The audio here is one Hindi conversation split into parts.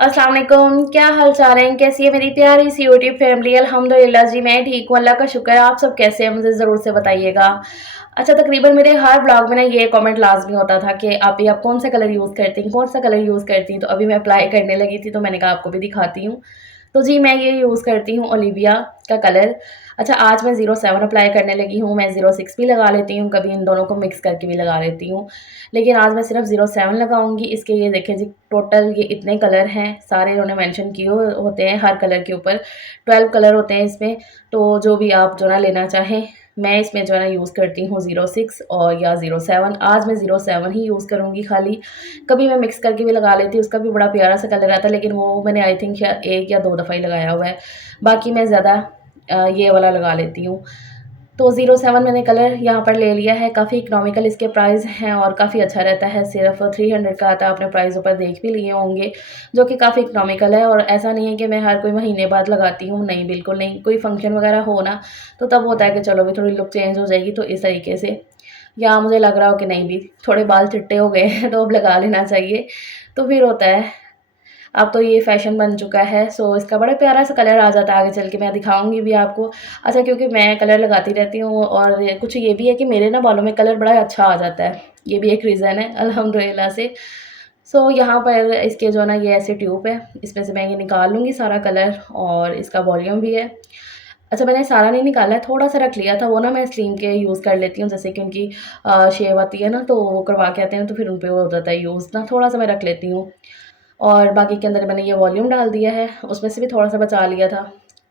अस्सलाम वालेकुम, क्या हाल चाल है? कैसी है मेरी प्यारी सी यूट्यूब फैमिली? अल्हम्दुलिल्लाह जी मैं ठीक हूँ, अल्लाह का शुक्र है। आप सब कैसे हैं मुझे ज़रूर से बताइएगा। अच्छा, तकरीबन मेरे हर ब्लॉग में ना ये कमेंट लाज़मी होता था कि आप कौन सा कलर यूज़ करती हैं, कौन सा कलर यूज़ करती हैं? तो अभी मैं अप्लाई करने लगी थी तो मैंने कहा आपको भी दिखाती हूँ। तो जी मैं ये यूज़ करती हूँ ओलिविया का कलर। अच्छा, आज मैं 07 अप्लाई करने लगी हूँ, मैं 06 भी लगा लेती हूँ, कभी इन दोनों को मिक्स करके भी लगा लेती हूँ। लेकिन आज मैं सिर्फ 07 लगाऊँगी। इसके ये देखें जी, टोटल ये इतने कलर हैं, सारे इन्होंने मेंशन किए होते हैं हर कलर के ऊपर। 12 कलर होते हैं इसमें, तो जो भी आप जो है ना लेना चाहें। मैं इसमें जो है ना यूज़ करती हूँ 06 और या 07। आज मैं 07 ही यूज़ करूँगी खाली। कभी मैं मिक्स करके भी लगा लेती हूँ, उसका भी बड़ा प्यारा सा कलर आता है, लेकिन वो मैंने आई थिंक शायद 1 या 2 दफ़ा ही लगाया हुआ है। बाकी मैं ज़्यादा ये वाला लगा लेती हूँ। तो 07 मैंने कलर यहाँ पर ले लिया है, काफ़ी इकोनॉमिकल इसके प्राइस हैं और काफ़ी अच्छा रहता है, सिर्फ़ 300 का आता है। आपने प्राइस ऊपर देख भी लिए होंगे, जो कि काफ़ी इकोनॉमिकल है। और ऐसा नहीं है कि मैं हर कोई महीने बाद लगाती हूँ, नहीं बिल्कुल नहीं। कोई फंक्शन वगैरह हो ना, तो तब होता है कि चलो भी थोड़ी लुक चेंज हो जाएगी, तो इस तरीके से। या मुझे लग रहा हो कि नहीं भी थोड़े बाल चिट्टे हो गए हैं तो अब लगा लेना चाहिए, तो फिर होता है। अब तो ये फ़ैशन बन चुका है, सो इसका बड़ा प्यारा सा कलर आ जाता है, आगे चल के मैं दिखाऊँगी भी आपको। अच्छा, क्योंकि मैं कलर लगाती रहती हूँ और कुछ ये भी है कि मेरे ना बालों में कलर बड़ा अच्छा आ जाता है, ये भी एक रीज़न है अल्हम्दुलिल्लाह से। सो यहाँ पर इसके जो है ना ये ऐसे ट्यूब है, इसमें से मैं ये निकाल लूँगी सारा कलर और इसका वॉल्यूम भी है। अच्छा, मैंने सारा नहीं निकाला है, थोड़ा-सा रख लिया था, वो ना मैं स्टीम के यूज़ कर लेती हूँ, जैसे कि उनकी शेव आती है ना, तो वो करवा के आते हैं, तो फिर उन पे वो हो जाता है यूज़ ना, थोड़ा-सा मैं रख लेती हूँ। और बाकी के अंदर मैंने ये वॉल्यूम डाल दिया है, उसमें से भी थोड़ा-सा बचा लिया था।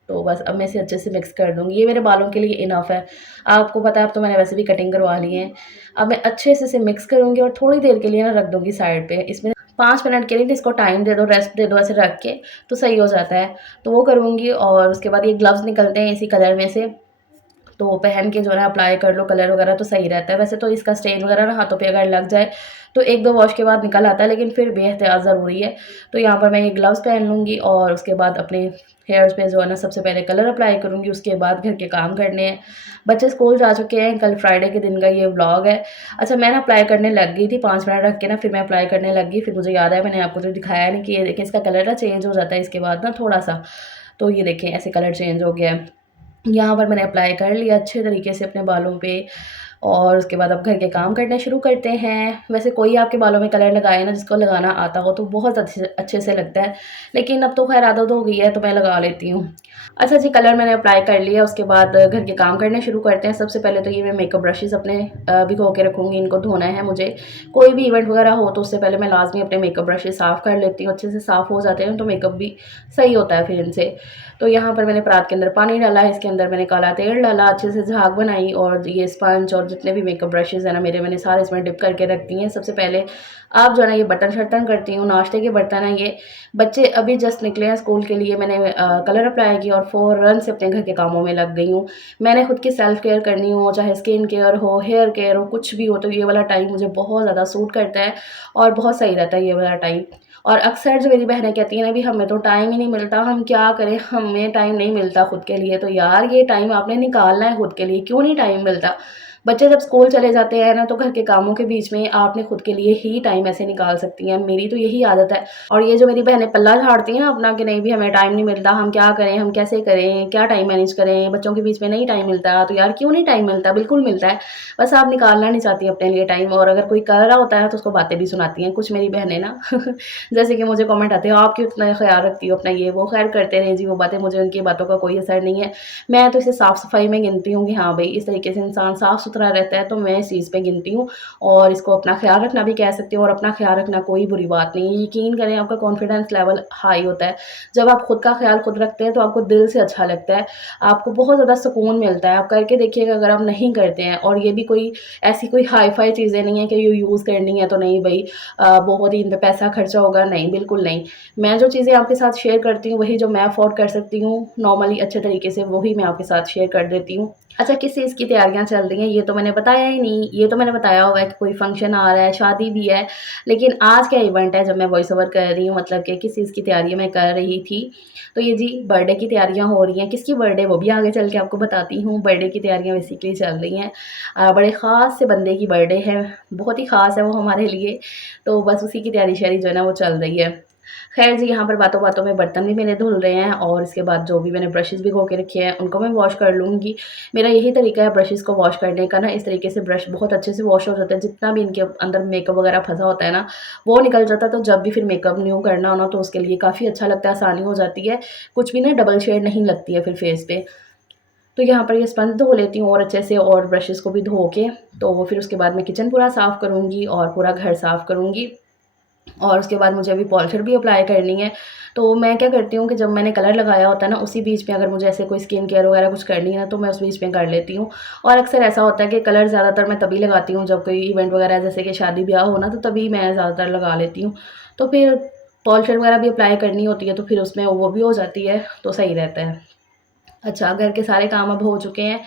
तो बस अब मैं इसे अच्छे से मिक्स कर दूँगी, ये मेरे बालों के लिए इनफ है। आपको पता है अब तो मैंने वैसे भी कटिंग करवा ली है। अब मैं अच्छे से इसे मिक्स करूँगी और थोड़ी देर के लिए ना रख दूँगी साइड पे। इसमें 5 मिनट के लिए इसको टाइम दे दो, रेस्ट दे दो ऐसे रख के, तो सही हो जाता है। तो वो करूँगी और उसके बाद ये ग्लव्स निकलते हैं इसी कलर में से, तो पहन के जो है ना अप्लाई कर लो कलर वगैरह, तो सही रहता है। वैसे तो इसका स्टेन वगैरह ना हाथों पे अगर लग जाए तो 1-2 वॉश के बाद निकल आता है, लेकिन फिर भी एहतियात ज़रूरी है। तो यहाँ पर मैं ये ग्लव्स पहन लूँगी और उसके बाद अपने हेयर्स पे जो है ना सबसे पहले कलर अप्लाई करूँगी, उसके बाद घर के काम करने हैं। बच्चे स्कूल जा चुके हैं, कल फ्राइडे के दिन का ये व्लॉग है। अच्छा, मैं ना अप्लाई करने लग गई थी, 5 मिनट रख के ना फिर मैं अप्लाई करने लग गई, फिर मुझे याद आया मैंने आपको तो दिखाया नहीं कि ये देखिए इसका कलर ना चेंज हो जाता है इसके बाद ना थोड़ा-सा। तो ये देखें ऐसे कलर चेंज हो गया है। यहाँ पर मैंने अप्लाई कर लिया अच्छे तरीके से अपने बालों पे और उसके बाद अब घर के काम करने शुरू करते हैं। वैसे कोई आपके बालों में कलर लगाए ना, जिसको लगाना आता हो तो बहुत अच्छे अच्छे से लगता है, लेकिन अब तो खैर आदत हो गई है तो मैं लगा लेती हूँ। अच्छा जी, कलर मैंने अप्लाई कर लिया, उसके बाद घर के काम करने शुरू करते हैं। सबसे पहले तो ये मैं मेकअप ब्रशेज़ अपने भिगो के रखूँगी, इनको धोना है मुझे। कोई भी इवेंट वगैरह हो तो उससे पहले मैं लाज़मी अपने मेकअप ब्रशेज़ साफ़ कर लेती हूँ, अच्छे से साफ़ हो जाते हैं तो मेकअप भी सही होता है फिर इनसे। तो यहाँ पर मैंने परात के अंदर पानी डाला है, इसके अंदर मैंने काला तेल डाला, अच्छे से झाग बनाई और ये स्पंज और जितने भी मेकअप ब्रशेज़ हैं ना मेरे, मैंने सारे इसमें डिप करके रख दिए हैं। सबसे पहले अब जो है ना ये बर्तन-शर्तन करती हूँ, नाश्ते के बर्तन हैं ये। बच्चे अभी जस्ट निकले हैं स्कूल के लिए, मैंने कलर अप्लाई किया और फ़ौरन से अपने घर के कामों में लग गई हूँ। मैंने खुद की सेल्फ केयर करनी हो, चाहे स्किन केयर हो, हेयर केयर हो, कुछ भी हो, तो ये वाला टाइम मुझे बहुत ज़्यादा सूट करता है और बहुत सही रहता है ये वाला टाइम। और अक्सर जो मेरी बहनें कहती हैं ना, भी हमें तो टाइम ही नहीं मिलता, हम क्या करें, हमें टाइम नहीं मिलता खुद के लिए। तो यार ये टाइम आपने निकालना है खुद के लिए, क्यों नहीं टाइम मिलता? बच्चे जब स्कूल चले जाते हैं ना, तो घर के कामों के बीच में आपने खुद के लिए ही टाइम ऐसे निकाल सकती हैं। मेरी तो यही आदत है। और ये जो मेरी बहनें पल्ला झाड़ती हैं ना अपना कि नहीं भी हमें टाइम नहीं मिलता, हम क्या करें, हम कैसे करें, क्या टाइम मैनेज करें, बच्चों के बीच में नहीं टाइम मिलता। तो यार क्यों नहीं टाइम मिलता? बिल्कुल मिलता है। बस आप निकालना नहीं चाहती अपने लिए टाइम, और अगर कोई कर रहा होता है तो उसको बातें भी सुनाती हैं कुछ मेरी बहनें ना। जैसे कि मुझे कमेंट आते हैं, आप क्यों इतना ख़्याल रखती हो अपना ये वो। ख़ैर करते रहें जी वो बातें, मुझे उनकी बातों का कोई असर नहीं है। मैं तो इसे साफ़-सफ़ाई में गिनती हूँ कि हाँ भई, इस तरीके से इंसान साफ़-सुथरा रहता है, तो मैं इस चीज़ पे गिनती हूँ और इसको अपना ख़्याल रखना भी कह सकती हूँ। और अपना ख़्याल रखना कोई बुरी बात नहीं है। यकीन करें आपका कॉन्फिडेंस लेवल हाई होता है। जब आप खुद का ख़्याल खुद रखते हैं तो आपको दिल से अच्छा लगता है। आपको बहुत ज़्यादा सुकून मिलता है। आप करके देखिएगा अगर आप नहीं करते हैं, और ये भी कोई ऐसी कोई हाई-फ़ाई चीज़ें नहीं है कि ये यूज़ करनी है तो नहीं भई बहुत ही इन पे पैसा खर्चा होगा, नहीं, बिल्कुल नहीं। मैं जो चीज़ें आपके साथ शेयर करती हूँ, वही जो मैं अफ़ोर्ड कर सकती हूँ नॉर्मली अच्छे तरीके से, वही मैं आपके साथ शेयर कर देती हूँ। अच्छा, किस चीज़ की तैयारियाँ चल रही हैं ये तो मैंने बताया ही नहीं। ये तो मैंने बताया हुआ है कि कोई फ़ंक्शन आ रहा है, शादी भी है, लेकिन आज क्या इवेंट है जब मैं वॉइस ओवर कर रही हूँ, मतलब कि किस चीज़ की तैयारी मैं कर रही थी। तो ये जी बर्थडे की तैयारियाँ हो रही हैं। किसकी बर्थडे वो भी आगे चल के आपको बताती हूँ। बर्थडे की तैयारियाँ बेसिकली चल रही हैं। बड़े ख़ास से बंदे की बर्थडे है, बहुत ही ख़ास है वो हमारे लिए, तो बस उसी की तैयारी-श्यारी जो है ना वो चल रही है। ख़ैर जी, यहाँ पर बातों-बातों में बर्तन भी मेरे धुल रहे हैं और इसके बाद जो भी मैंने ब्रशेज़ भिगो के रखे हैं, उनको मैं वॉश कर लूँगी। मेरा यही तरीका है ब्रशेज़ को वॉश करने का ना, इस तरीके से ब्रश बहुत अच्छे से वॉश हो जाते हैं, जितना भी इनके अंदर मेकअप वगैरह फँसा होता है ना, वो निकल जाता है। तो जब भी फिर मेकअप न्यू करना हो ना, तो उसके लिए काफ़ी अच्छा लगता है, आसानी हो जाती है। कुछ भी ना डबल शेड नहीं लगती है फिर फेस पे। तो यहाँ पर ये स्पंज धो लेती हूँ और अच्छे से, और ब्रशेज़ को भी धो के, तो फिर उसके बाद मैं किचन पूरा साफ़ करूँगी और पूरा घर साफ़ करूँगी। और उसके बाद मुझे अभी पॉलिशर भी अप्लाई करनी है। तो मैं क्या करती हूँ कि जब मैंने कलर लगाया होता है ना, उसी बीच में अगर मुझे ऐसे कोई स्किन केयर वगैरह कुछ करनी है ना, तो मैं उस बीच में कर लेती हूँ। और अक्सर ऐसा होता है कि कलर ज़्यादातर मैं तभी लगाती हूँ जब कोई इवेंट वगैरह जैसे कि शादी-ब्याह हो ना, तो तभी मैं ज़्यादातर लगा लेती हूँ। तो फिर पॉलिशर वगैरह भी अप्लाई करनी होती है, तो फिर उसमें वो भी हो जाती है, तो सही रहता है। अच्छा, घर के सारे काम अब हो चुके हैं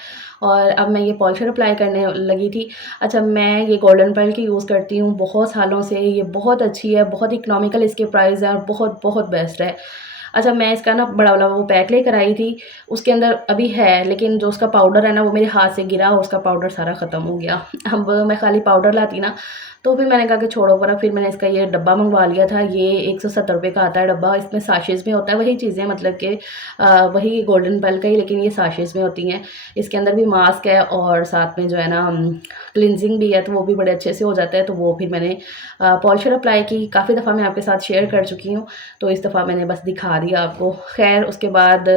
और अब मैं ये पॉलिशर अप्लाई करने लगी थी। अच्छा, मैं ये गोल्डन पेarl की यूज़ करती हूँ बहुत सालों से, ये बहुत अच्छी है, बहुत इकोनॉमिकल इसके प्राइस है और बहुत-बहुत बेस्ट है। अच्छा, मैं इसका ना बड़ा वाला वो पैक लेकर आई थी, उसके अंदर अभी है, लेकिन जो उसका पाउडर है ना, वो मेरे हाथ से गिरा, उसका पाउडर सारा ख़त्म हो गया। अब मैं खाली पाउडर लाती ना, तो फिर मैंने कहा कि छोड़ो परा, फिर मैंने इसका ये डब्बा मँगवा लिया था। ये ₹170 का आता है डब्बा, इसमें साशेज़ में होता है, वही चीज़ें मतलब कि वही गोल्डन पेarl का ही, लेकिन ये साशेज़ में होती हैं। इसके अंदर भी मास्क है और साथ में जो है ना क्लींजिंग भी है, तो वो भी बड़े अच्छे से हो जाता है। तो वो फिर मैंने पॉलिशर अप्लाई की, काफ़ी दफ़ा मैं आपके साथ शेयर कर चुकी हूँ, तो इस दफ़ा मैंने बस दिखा दिया आपको। ख़ैर उसके बाद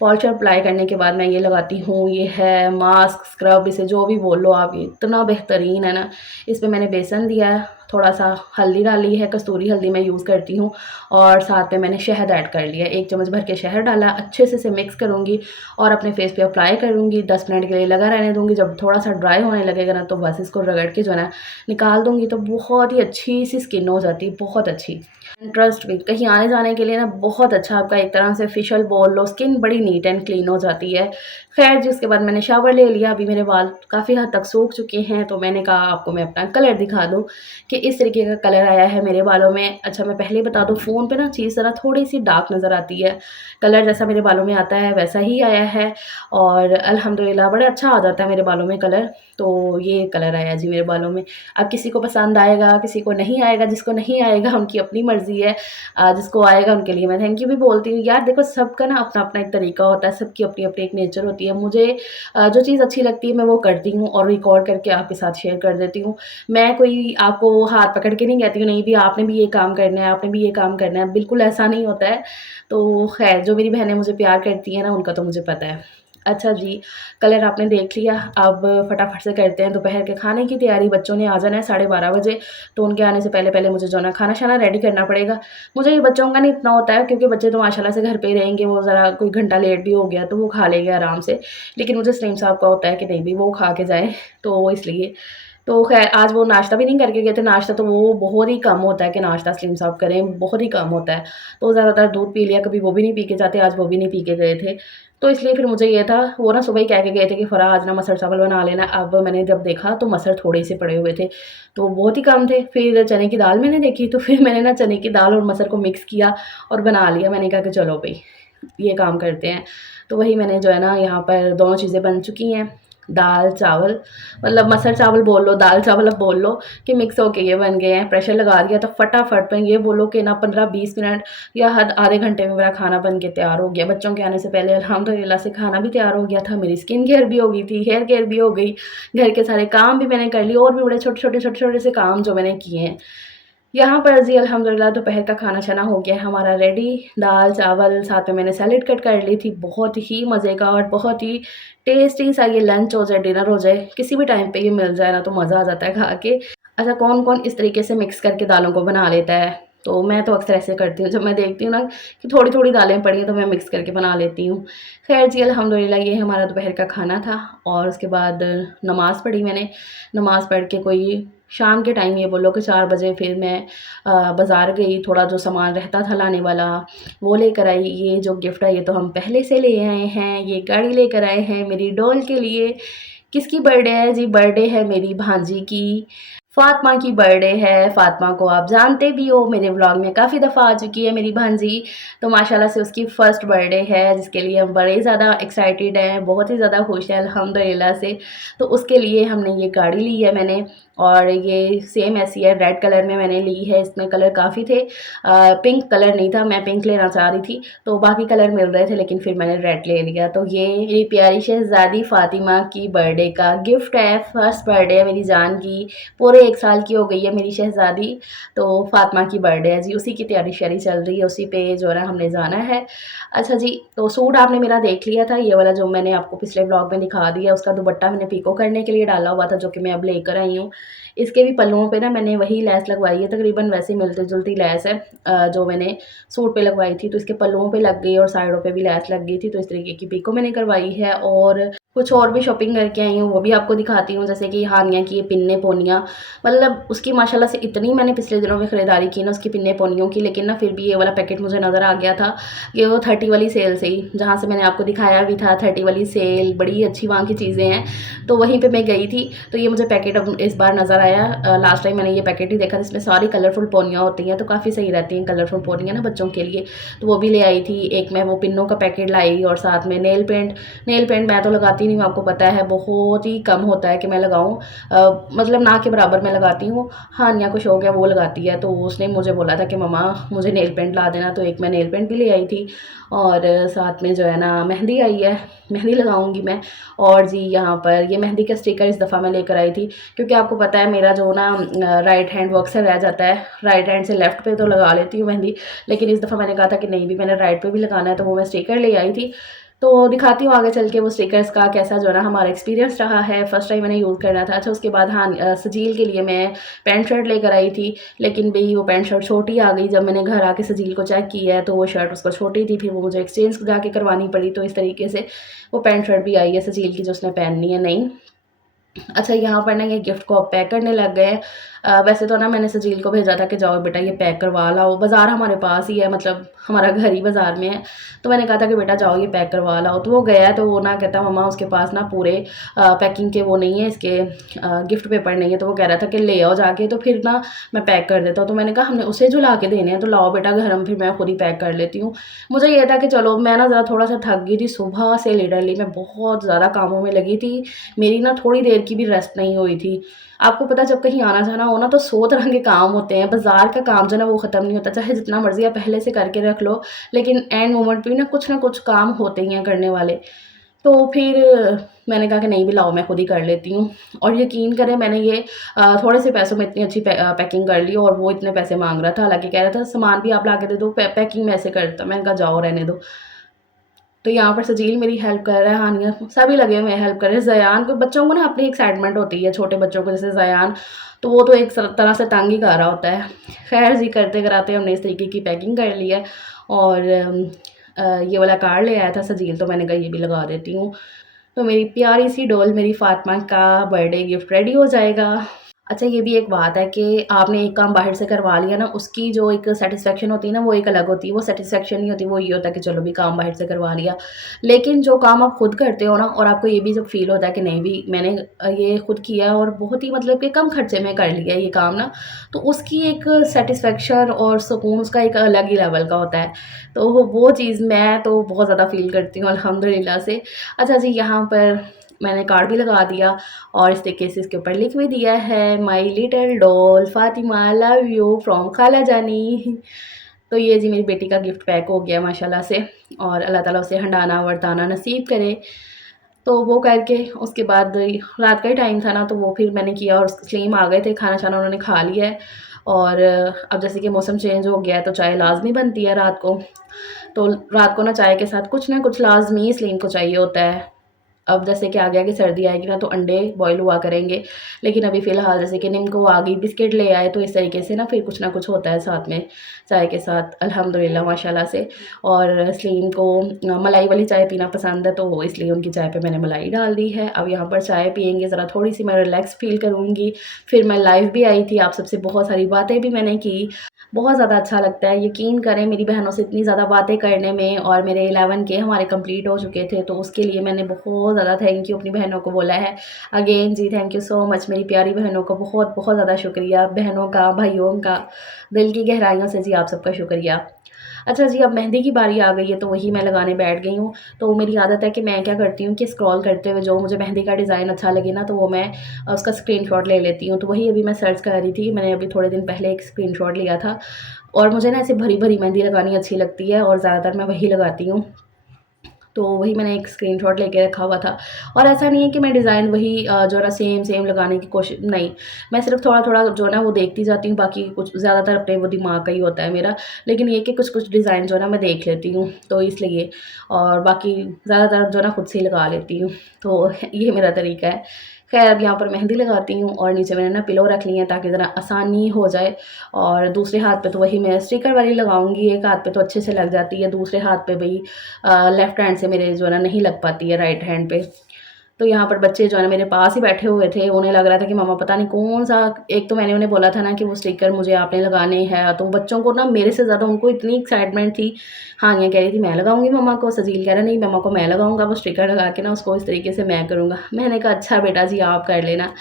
पॉलिशर अप्लाई करने के बाद मैं ये लगाती हूँ, ये है मास्क, स्क्रब, इसे जो भी बोल लो आप, ये इतना बेहतरीन है ना। इसमें मैंने बेसन दिया है, थोड़ा-सा हल्दी डाली है, कस्तूरी हल्दी मैं यूज़ करती हूँ, और साथ में मैंने शहद ऐड कर लिया। 1 चम्मच भर के शहद डाला, अच्छे से इसे मिक्स करूँगी और अपने फेस पे अप्लाई करूँगी। 10 मिनट के लिए लगा रहने दूँगी। जब थोड़ा-सा ड्राई होने लगेगा ना, तो बस इसको रगड़ के जो है ना निकाल दूँगी, तो बहुत ही अच्छी-सी स्किन हो जाती है, बहुत अच्छी। ट्रस्ट मी, कहीं आने-जाने के लिए ना बहुत अच्छा, आपका एक तरह से फेशियल बोल लो, स्किन बड़ी नीट एंड क्लीन हो जाती है। ख़ैर जी, उसके बाद मैंने शावर ले लिया, अभी मेरे बाल काफ़ी हद तक सूख चुके हैं, तो मैंने कहा आपको मैं अपना कलर दिखा दूँ कि इस तरीके का कलर आया है मेरे बालों में। अच्छा, मैं पहले ही बता दूँ, फ़ोन पे ना चीज़ ज़रा थोड़ी-सी डार्क नज़र आती है, कलर जैसा मेरे बालों में आता है वैसा ही आया है और अल्हम्दुलिल्लाह बड़ा अच्छा आ जाता है मेरे बालों में कलर। तो ये कलर आया जी मेरे बालों में। अब किसी को पसंद आएगा, किसी को नहीं आएगा, जिसको नहीं आएगा उनकी अपनी मर्ज़ी है। जिसको आएगा उनके लिए मैं थैंक यू भी बोलती हूँ। यार देखो, सबका ना अपना-अपना एक तरीका होता है, सबकी अपनी-अपनी एक नेचर होती है। मुझे जो चीज़ अच्छी लगती है मैं वो करती हूँ और रिकॉर्ड करके आपके साथ शेयर कर देती हूँ। मैं कोई आपको हाथ पकड़ के नहीं कहती हूँ, नहीं भी आपने भी ये काम करना है, आपने भी ये काम करना है, बिल्कुल ऐसा नहीं होता है। तो ख़ैर, जो मेरी बहनें मुझे प्यार करती हैं ना, उनका तो मुझे पता है। अच्छा जी, कलर आपने देख लिया, अब फटाफट से करते हैं दोपहर के खाने की तैयारी। बच्चों ने आ जाना है 12:30 बजे, तो उनके आने से पहले-पहले मुझे जो है ना खाना-शाना रेडी करना पड़ेगा। मुझे ये बच्चों का नहीं इतना होता है, क्योंकि बच्चे तो माशाल्लाह से घर पे ही रहेंगे, वो ज़रा कोई घंटा लेट भी हो गया तो वो खा लेंगे आराम से। लेकिन मुझे सलीम साहब का होता है कि नहीं भई वो खा के जाएँ, तो इसलिए। तो ख़ैर आज वो नाश्ता भी नहीं करके गए थे, नाश्ता तो वो बहुत ही कम होता है कि नाश्ता सलीम साहब करें, बहुत ही कम होता है। तो ज़्यादातर दूध पी लिया, कभी वो भी नहीं पी के जाते, आज वो भी नहीं पी के गए थे। तो इसलिए फिर मुझे ये था, वो ना सुबह ही कह के गए थे कि फ़राह आज ना मटर चावल बना लेना। अब मैंने जब देखा तो मटर थोड़े से पड़े हुए थे, तो बहुत ही कम थे। फिर चने की दाल मैंने देखी, तो फिर मैंने ना चने की दाल और मटर को मिक्स किया और बना लिया। मैंने कहा कि चलो भई ये काम करते हैं। तो वही मैंने जो है ना यहाँ पर दोनों चीज़ें बन चुकी हैं, दाल-चावल, मतलब मटर चावल बोल लो, दाल-चावल अब बोल लो, कि मिक्स होके ये बन गए हैं। प्रेशर लगा दिया तो फटाफट में ये बोलो कि ना 15-20 मिनट या हद आधे घंटे में मेरा खाना बन के तैयार हो गया। बच्चों के आने से पहले अल्हम्दुलिल्लाह से खाना भी तैयार हो गया था, मेरी स्किन केयर भी हो गई थी, हेयर केयर भी हो गई, घर के सारे काम भी मैंने कर लिए और भी बड़े छोटे-छोटे से काम जो मैंने किए हैं। यहाँ पर जी अल्हम्दुलिल्लाह दोपहर का खाना-शाना हो गया है हमारा रेडी। दाल-चावल, साथ में मैंने सैलेड कट कर ली थी, बहुत ही मज़े का और बहुत ही टेस्टी सा। ये लंच हो जाए, डिनर हो जाए, किसी भी टाइम पे ये मिल जाए ना, तो मज़ा आ जाता है खा के। अच्छा, कौन-कौन इस तरीके से मिक्स करके दालों को बना लेता है? तो मैं तो अक्सर ऐसे करती हूँ, जब मैं देखती हूँ ना कि थोड़ी-थोड़ी दालें पड़ी हैं, तो मैं मिक्स करके बना लेती हूँ। ख़ैर जी, अल्हम्दुलिल्लाह ये हमारा दोपहर का खाना था और उसके बाद नमाज़ पढ़ी मैंने। नमाज़ पढ़ के कोई शाम के टाइम ये बोलो कि 4 बजे फिर मैं बाज़ार गई, थोड़ा जो सामान रहता था लाने वाला वो लेकर आई। ये जो गिफ्ट है ये तो हम पहले से ले आए हैं, ये गाड़ी लेकर आए हैं मेरी डॉल के लिए। किसकी बर्थडे है जी? बर्थडे है मेरी भांजी की। फ़ातिमा की बर्थडे है। फ़ातिमा को आप जानते भी हो, मेरे व्लॉग में काफ़ी दफ़ा आ चुकी है मेरी भांजी। तो माशाल्लाह से उसकी फ़र्स्ट बर्थडे है, जिसके लिए हम बड़े ज़्यादा एक्साइटेड हैं, बहुत ही ज़्यादा खुश हैं अल्हम्दुलिल्लाह से। तो उसके लिए हमने ये गाड़ी ली है मैंने, और ये सेम ऐसी है, रेड कलर में मैंने ली है। इसमें कलर काफ़ी थे, पिंक कलर नहीं था, मैं पिंक लेना चाह रही थी, तो बाकी कलर मिल रहे थे, लेकिन फिर मैंने रेड ले लिया। तो ये मेरी प्यारी शहज़ादी फ़ातिमा की बर्थडे का गिफ्ट है, फर्स्ट बर्थडे है मेरी जान की। पूरे 1 साल की हो गई है मेरी शहज़ादी, तो फ़ातिमा की बर्थडे है जी, उसी की तैयारी-श्यारी चल रही है, उसी पे जो है ना हमने जाना है। अच्छा जी, तो सूट आपने मेरा देख लिया था, ये वाला जो मैंने आपको पिछले व्लॉग में दिखा दिया, उसका दुपट्टा मैंने पीको करने के लिए डाला हुआ था, जो कि मैं अब लेकर आई हूँ। इसके भी पल्लुओं पे ना मैंने वही लैस लगवाई है, तकरीबन वैसी मिलती-जुलती लैस है जो मैंने सूट पे लगवाई थी, तो इसके पल्लुओं पे लग गई और साइडों पे भी लैस लग गई थी, तो इस तरीके की पीको मैंने करवाई है। और कुछ और भी शॉपिंग करके आई हूँ, वो भी आपको दिखाती हूँ, जैसे कि हानिया की ये पिन्ने-पोनियाँ, मतलब उसकी माशाल्लाह से इतनी मैंने पिछले दिनों में खरीदारी की ना उसकी पिन्ने-पोनियों की, लेकिन ना फिर भी ये वाला पैकेट मुझे नज़र आ गया था, कि वो 30 वाली सेल से ही, जहाँ से मैंने आपको दिखाया भी था 30 वाली सेल, बड़ी अच्छी वहाँ की चीज़ें हैं, तो वहीं पे मैं गई थी, तो ये मुझे पैकेट अब इस बार नज़र आया। लास्ट टाइम मैंने ये पैकेट ही देखा जिसमें सारी कलरफुल पोनियाँ होती हैं, तो काफ़ी सही रहती हैं कलरफुल पोनियाँ ना बच्चों के लिए, तो वो भी ले आई थी। एक मैं वो पिन्नों का पैकेट लाई, और साथ में नेल पेंट मैं तो लगाती नहीं हूँ, आपको पता है बहुत ही कम होता है कि मैं लगाऊँ, मतलब ना के बराबर मैं लगाती हूँ। हानिया को शौक है, वो लगाती है, तो उसने मुझे बोला था कि मम्मा मुझे नेल पेंट ला देना, तो एक मैं नेल पेंट भी ले आई थी, और साथ में जो है ना मेहंदी आई है, मेहंदी लगाऊंगी मैं। और जी यहाँ पर ये मेहंदी का स्टिकर इस दफ़ा मैं लेकर आई थी, क्योंकि आपको पता है मेरा जो ना राइट हैंड वो अक्सर रह जाता है, राइट हैंड से लेफ़्ट पे तो लगा लेती हूँ मेहंदी, लेकिन इस दफ़ा मैंने कहा था कि नहीं भी मैंने राइट पे भी लगाना है, तो वो मैं स्टिकर ले आई थी। तो दिखाती हूँ आगे चल के वो स्टिकर्स का कैसा जो है ना हमारा एक्सपीरियंस रहा है, फर्स्ट टाइम मैंने यूज़ करना था। अच्छा, उसके बाद हाँ, सजील के लिए मैं पैंट शर्ट लेकर आई थी, लेकिन भई वो पैंट शर्ट छोटी आ गई। जब मैंने घर आके सजील को चेक किया है तो वो शर्ट उसको छोटी थी, फिर वो मुझे एक्सचेंज जाके करवानी पड़ी, तो इस तरीके से वो पैंट शर्ट भी आई है सजील की, जो उसने पहननी है नई। अच्छा, यहाँ पर ना ये गिफ्ट को अब पैक करने लग गए हैं। वैसे तो ना मैंने सजील को भेजा था कि जाओ बेटा ये पैक करवा लाओ, बाज़ार हमारे पास ही है, मतलब हमारा घर ही बाज़ार में है, तो मैंने कहा था कि बेटा जाओ ये पैक करवा लाओ। तो वो गया है, तो वो ना कहता मम्मा उसके पास ना पूरे पैकिंग के वो नहीं है, इसके गिफ्ट पेपर नहीं है, तो वो कह रहा था कि ले आओ जाके, तो फिर ना मैं पैक कर देता हूँ। तो मैंने कहा हमने उसे जो ला के देने हैं, तो लाओ बेटा घर हम, फिर मैं खुद ही पैक कर लेती हूँ। मुझे ये था कि चलो, मैं ना ज़रा थोड़ा सा थक गई थी, सुबह से लिटरली मैं बहुत ज़्यादा कामों में लगी थी, मेरी ना थोड़ी देर की भी रेस्ट नहीं हुई थी। आपको पता है जब कहीं आना-जाना हो ना तो 100 तरह के काम होते हैं, बाज़ार का काम जो है ना वो ख़त्म नहीं होता, चाहे जितना मर्ज़ी आप पहले से करके रख लो, लेकिन एंड मोमेंट पे ना कुछ काम होते ही हैं करने वाले। तो फिर मैंने कहा कि नहीं भी लाओ मैं खुद ही कर लेती हूँ, और यकीन करें मैंने ये थोड़े से पैसों में इतनी अच्छी पैकिंग कर ली, और वो इतने पैसे माँग रहा था, हालाँकि कह रहा था सामान भी आप ला के दे दो, पैकिंग मैं ऐसे करता। मैंने कहा जाओ रहने दो। तो यहाँ पर सजील मेरी हेल्प कर रहा है, हानिया सभी लगे हुए हैं हेल्प कर रहे हैं। ज़यान को, बच्चों को ना अपनी एक्साइटमेंट होती है, छोटे बच्चों को जैसे ज़यान, तो वो तो एक तरह से तंग ही कर रहा होता है। खैर जी, करते कराते हमने इस तरीके की पैकिंग कर ली है, और ये वाला कार्ड ले आया था सजील, तो मैंने कहा ये भी लगा देती हूँ। तो मेरी प्यारी सी डॉल मेरी फ़ातिमा का बर्थडे गिफ्ट रेडी हो जाएगा। अच्छा, ये भी एक बात है कि आपने एक काम बाहर से करवा लिया ना, उसकी जो एक सैटिस्फैक्शन होती है ना, वो एक अलग होती है। वो सैटिस्फैक्शन नहीं होती, वो ये होता है कि चलो भी काम बाहर से करवा लिया। लेकिन जो काम आप खुद करते हो ना, और आपको ये भी जब फ़ील होता है कि नहीं भी मैंने ये खुद किया है और बहुत ही मतलब कि कम खर्चे में कर लिया है ये काम ना, तो उसकी एक सैटिस्फैक्शन और सुकून उसका एक अलग ही लेवल का होता है। तो वो चीज़ मैं तो बहुत ज़्यादा फ़ील करती हूँ अल्हम्दुलिल्लाह से। अच्छा जी, यहाँ पर मैंने कार्ड भी लगा दिया, और इस तरीके से इसके ऊपर लिख भी दिया है, my little doll Fatima love you from खाला जानी। तो ये जी मेरी बेटी का गिफ्ट पैक हो गया माशाल्लाह से, और अल्लाह ताला उसे हंडाना वर्ताना नसीब करे। तो वो करके उसके बाद रात का ही टाइम था ना, तो वो फिर मैंने किया, और सलीम आ गए थे, खाना-शाना उन्होंने खा लिया है। और अब जैसे कि मौसम चेंज हो गया है, तो चाय लाज़मी बनती है रात को। तो रात को ना चाय के साथ कुछ ना कुछ लाज़मी सलीम को चाहिए होता है। अब जैसे कि आगे आगे सर्दी आएगी ना, तो अंडे बॉयल हुआ करेंगे, लेकिन अभी फ़िलहाल जैसे कि नीम आ गई, बिस्किट ले आए, तो इस तरीके से ना फिर कुछ ना कुछ होता है साथ में, चाय के साथ अल्हम्दुलिल्लाह माशाल्लाह से। और सलीम को मलाई वाली चाय पीना पसंद है, तो इसलिए उनकी चाय पे मैंने मलाई डाल दी है। अब यहाँ पर चाय पिएँगे, ज़रा थोड़ी-सी मैं रिलैक्स फ़ील करूँगी। फिर मैं लाइव भी आई थी, आप सबसे बहुत सारी बातें भी मैंने की। बहुत ज़्यादा अच्छा लगता है, यकीन करें मेरी बहनों से इतनी ज़्यादा बातें करने में, और मेरे 11 के हमारे कंप्लीट हो चुके थे, तो उसके लिए मैंने बहुत बहुत ज़्यादा थैंक यू अपनी बहनों को बोला है। Again ji thank you so much मेरी प्यारी बहनों को, बहुत बहुत ज़्यादा शुक्रिया, बहनों का, भाइयों का, दिल की गहराइयों से जी आप सबका शुक्रिया। अच्छा जी, अब मेहंदी की बारी आ गई है तो वही मैं लगाने बैठ गई हूँ। तो मेरी आदत है कि मैं क्या करती हूँ कि स्क्रॉल करते हुए जो मुझे मेहंदी का डिज़ाइन अच्छा लगे ना, तो वो मैं उसका स्क्रीनशॉट ले लेती हूँ। तो वही अभी मैं सर्च कर रही थी, मैंने अभी थोड़े दिन पहले एक स्क्रीनशॉट लिया था और मुझे ना ऐसे भरी-भरी मेहंदी लगानी अच्छी लगती है और ज़्यादातर मैं वही लगाती हूँ। तो वही मैंने एक स्क्रीनशॉट लेके रखा हुआ था और ऐसा नहीं है कि मैं डिज़ाइन वही जो है ना सेम सेम लगाने की कोशिश नहीं, मैं सिर्फ थोड़ा-थोड़ा जो है ना वो देखती जाती हूँ, बाकी कुछ ज़्यादातर अपने वो दिमाग का ही होता है मेरा। लेकिन ये कि कुछ-कुछ डिज़ाइन जो है ना मैं देख लेती हूँ, तो इसलिए और बाकी ज़्यादातर जो है ना खुद से ही लगा लेती हूँ। तो ये मेरा तरीका है। ख़ैर अब यहाँ पर मेहंदी लगाती हूँ और नीचे मैंने ना पिलो रख ली है ताकि ज़रा आसानी हो जाए और दूसरे हाथ पे तो वही मैं स्टिकर वाली लगाऊँगी, एक हाथ पे तो अच्छे से लग जाती है, दूसरे हाथ पे भई लेफ्ट हैंड से मेरे जो है ना नहीं लग पाती है राइट हैंड पे। तो यहाँ पर बच्चे जो है ना मेरे पास ही बैठे हुए थे, उन्हें लग रहा था कि मम्मा पता नहीं कौन-सा, एक तो मैंने उन्हें बोला था ना कि वो स्टिकर मुझे आपने लगाने हैं, तो बच्चों को ना मेरे से ज़्यादा उनको इतनी एक्साइटमेंट थी। हानिया कह रही थी मैं लगाऊँगी मम्मा को, सजील कह रहा नहीं मम्मा को मैं लगाऊँगा, वो स्टिकर लगा के ना उसको इस तरीके से मैं करूँगा। मैंने कहा अच्छा बेटा जी आप कर लेना।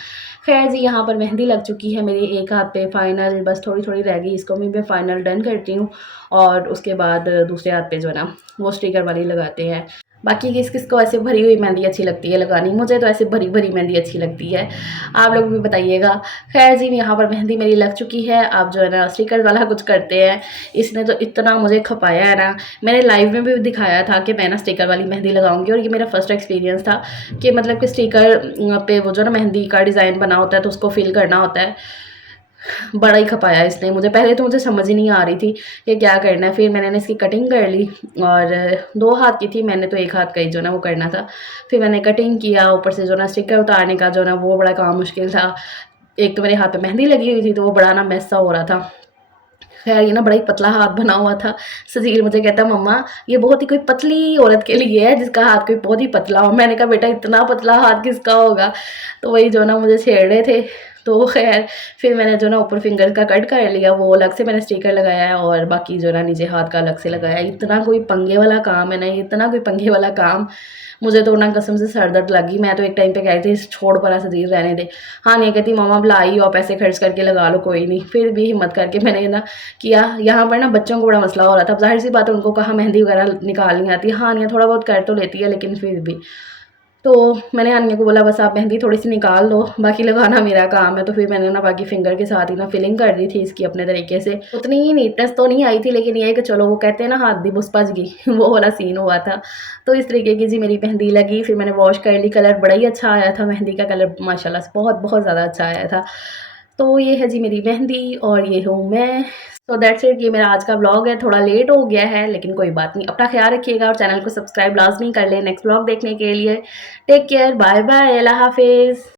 ख़ैर जी यहाँ पर मेहंदी लग चुकी है मेरी एक हाथ पे फाइनल, बस थोड़ी-थोड़ी रह गई, इसको भी मैं फाइनल डन करती हूँ और उसके बाद दूसरे हाथ पे जो है ना वो स्टिकर वाली लगाते हैं। बाकी किस-किस को ऐसे भरी हुई मेहंदी अच्छी लगती है लगानी, मुझे तो ऐसे भरी-भरी मेहंदी अच्छी लगती है। आप लोग भी बताइएगा। ख़ैर जी यहाँ पर मेहंदी मेरी लग चुकी है, अब जो है ना स्टिकर वाला कुछ करते हैं। इसने तो इतना मुझे खपाया है ना, मैंने लाइव में भी दिखाया था कि मैं ना स्टिकर वाली मेहंदी लगाऊँगी और ये मेरा फर्स्ट एक्सपीरियंस था कि मतलब कि स्टिकर पे वो जो ना मेहंदी का डिज़ाइन बना होता है तो उसको फ़िल करना होता है। बड़ा ही खपाया इसने मुझे, पहले तो मुझे समझ ही नहीं आ रही थी कि क्या करना है, फिर मैंने ना इसकी कटिंग कर ली और 2 हाथ की थी, मैंने तो 1 हाथ का ही जो ना वो करना था। फिर मैंने कटिंग किया, ऊपर से जो ना स्टिकर उतारने का जो ना वो बड़ा काम मुश्किल था। एक तो मेरे हाथ पे मेहंदी लगी हुई थी तो वो बड़ा ना मेस सा हो रहा था। ख़ैर ये ना बड़ा ही पतला हाथ बना हुआ था। सजील मुझे कहता मम्मा ये बहुत ही कोई पतली औरत के लिए है जिसका हाथ कोई बहुत ही पतला हो। मैंने कहा बेटा इतना पतला हाथ किसका होगा? तो वही जो ना मुझे छेड़ रहे थे। तो ख़ैर फिर मैंने जो ना ऊपर फिंगर का कट कर लिया, वो अलग से मैंने स्टिकर लगाया है और बाकी जो ना नीचे हाथ का अलग से लगाया है। इतना कोई पंगे वाला काम है ना, इतना कोई पंगे वाला काम, मुझे तो ना कसम से सर दर्द लगी। मैं तो एक टाइम पे कह रही थी छोड़ परा सजील रहने दे। हाँ, नहीं कहती मम्मा बुला आई हो पैसे खर्च करके लगा लो कोई नहीं। फिर भी हिम्मत करके मैंने ना किया। यहाँ पर ना बच्चों को बड़ा मसला हो रहा था। अब ज़ाहिर-सी बात है उनको कहाँ मेहंदी वगैरह निकालनी आती है। हाँ, नहीं थोड़ा बहुत कर तो लेती है लेकिन फिर भी। तो मैंने हानिया को बोला बस आप मेहंदी थोड़ी-सी निकाल लो, बाकी लगाना मेरा काम है। तो फिर मैंने ना बाकी फिंगर के साथ ही ना फिलिंग कर दी थी इसकी अपने तरीके से। उतनी ही नीटनेस तो नहीं आई थी लेकिन ये है कि चलो वो कहते हैं ना हाथ दी बुस भज गई वो वाला सीन हुआ था। तो इस तरीके की जी मेरी मेहंदी लगी, फिर मैंने वॉश कर ली, कलर बड़ा ही अच्छा आया था, मेहंदी का कलर माशाल्लाह से बहुत-बहुत ज़्यादा अच्छा आया था। तो ये है जी मेरी मेहंदी और ये हूँ मैं। सो दैट्स इट, ये मेरा आज का व्लॉग है, थोड़ा लेट हो गया है लेकिन कोई बात नहीं। अपना ख़्याल रखिएगा और चैनल को सब्सक्राइब लाज़मी कर लें नेक्स्ट व्लॉग देखने के लिए। टेक केयर, बाय बाय, अल्लाह हाफ़िज़।